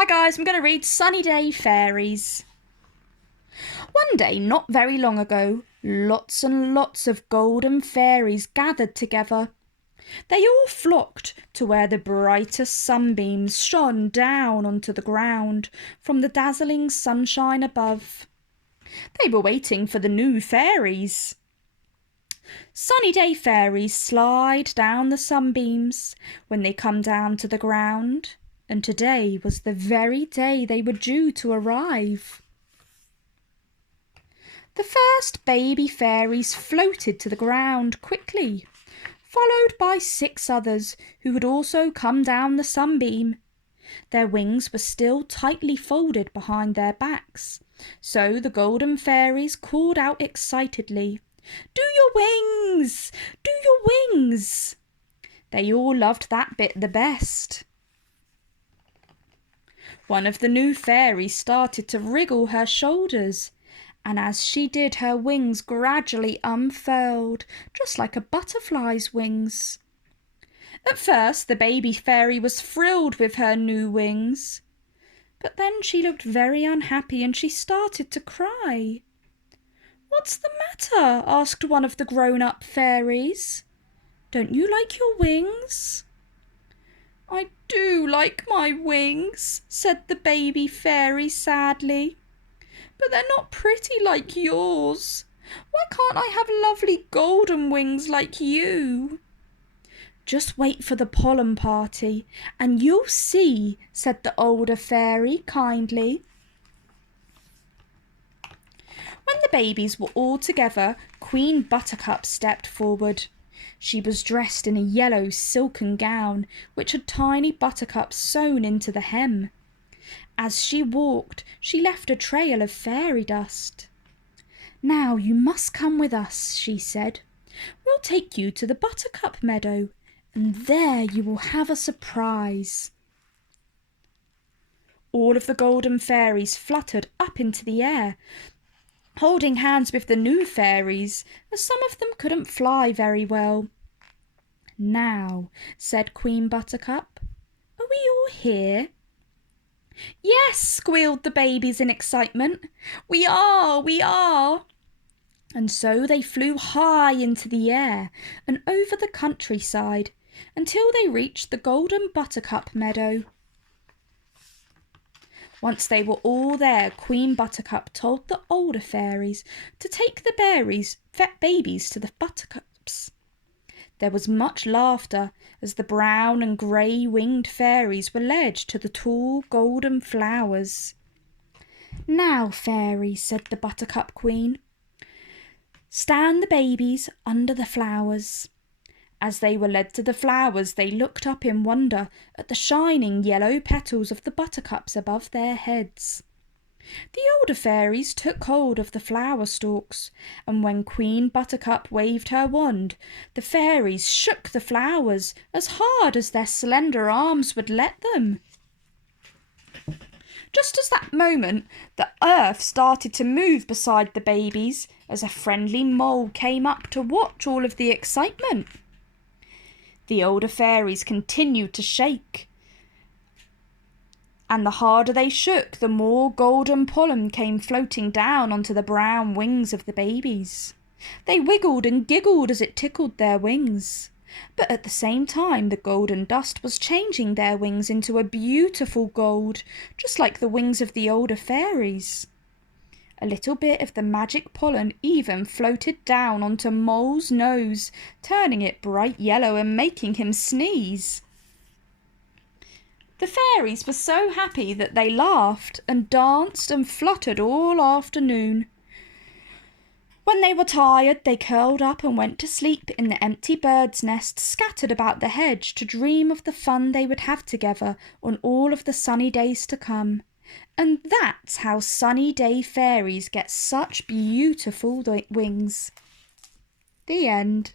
Hi guys, I'm going to read Sunny Day Fairies. One day, not very long ago, lots and lots of golden fairies gathered together. They all flocked to where the brightest sunbeams shone down onto the ground from the dazzling sunshine above. They were waiting for the new fairies. Sunny Day Fairies slide down the sunbeams when they come down to the ground, and today was the very day they were due to arrive. The first baby fairies floated to the ground quickly, followed by 6 others who had also come down the sunbeam. Their wings were still tightly folded behind their backs, so the golden fairies called out excitedly, "Do your wings! Do your wings!" They all loved that bit the best. One of the new fairies started to wriggle her shoulders, and as she did, her wings gradually unfurled, just like a butterfly's wings. At first, the baby fairy was thrilled with her new wings, but then she looked very unhappy and she started to cry. "What's the matter?" asked one of the grown-up fairies. "Don't you like your wings?" "I do like my wings," said the baby fairy sadly, "but they're not pretty like yours. Why can't I have lovely golden wings like you?" "Just wait for the pollen party and you'll see," said the older fairy kindly. When the babies were all together, Queen Buttercup stepped forward. She was dressed in a yellow silken gown which had tiny buttercups sewn into the hem. As she walked, she left a trail of fairy dust. "Now you must come with us," she said. "We'll take you to the buttercup meadow, and there you will have a surprise." All of the golden fairies fluttered up into the air, holding hands with the new fairies, as some of them couldn't fly very well. "Now," said Queen Buttercup, "are we all here?" "Yes," squealed the babies in excitement. "We are, we are." And so they flew high into the air and over the countryside until they reached the golden buttercup meadow. Once they were all there, Queen Buttercup told the older fairies to take the babies to the buttercups. There was much laughter as the brown and grey-winged fairies were led to the tall golden flowers. "Now, fairies," said the Buttercup Queen, "stand the babies under the flowers." As they were led to the flowers, they looked up in wonder at the shining yellow petals of the buttercups above their heads. The older fairies took hold of the flower stalks, and when Queen Buttercup waved her wand, the fairies shook the flowers as hard as their slender arms would let them. Just as that moment, the earth started to move beside the babies as a friendly mole came up to watch all of the excitement. The older fairies continued to shake, and the harder they shook, the more golden pollen came floating down onto the brown wings of the babies. They wiggled and giggled as it tickled their wings, but at the same time the golden dust was changing their wings into a beautiful gold, just like the wings of the older fairies. A little bit of the magic pollen even floated down onto Mole's nose, turning it bright yellow and making him sneeze. The fairies were so happy that they laughed and danced and fluttered all afternoon. When they were tired, they curled up and went to sleep in the empty bird's nest scattered about the hedge to dream of the fun they would have together on all of the sunny days to come. And that's how Sunny Day Fairies get such beautiful wings. The end.